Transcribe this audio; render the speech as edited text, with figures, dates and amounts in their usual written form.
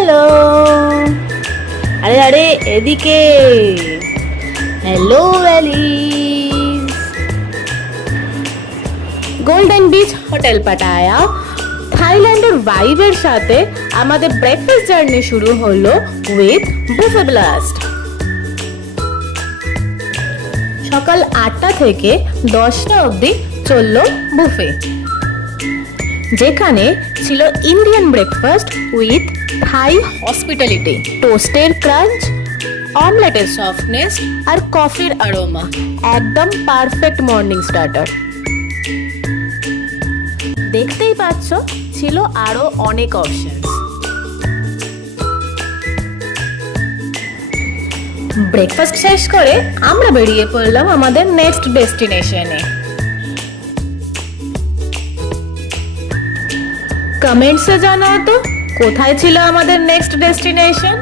Hello, আরে আরে এদিকে। Hello Alice. Golden beach hotel Pattaya, থাইল্যান্ডের ভাইবের সাথে আমাদের ব্রেকফাস্ট জার্নি শুরু হলো উইথ বুফে ব্লাস্ট। সকাল 8টা থেকে 10টা অবধি চললো বুফে, যেখানে ছিল Indian breakfast with Thai hospitality, টোস্টের ক্রাঞ্চ, অমলেটের সফটনেস আর কফির অ্যারোমা। একদম পারফেক্ট মর্নিং স্টার্টার। দেখতেই পাচ্ছ ছিল আরো অনেক অপশনস। ব্রেকফাস্ট শেষ করে আমরা বেরিয়ে পড়লাম আমাদের নেক্সট ডেস্টিনেশনে। কমেন্টসে জানাও তো কোথায় ছিল আমাদের নেক্সট ডেস্টিনেশন।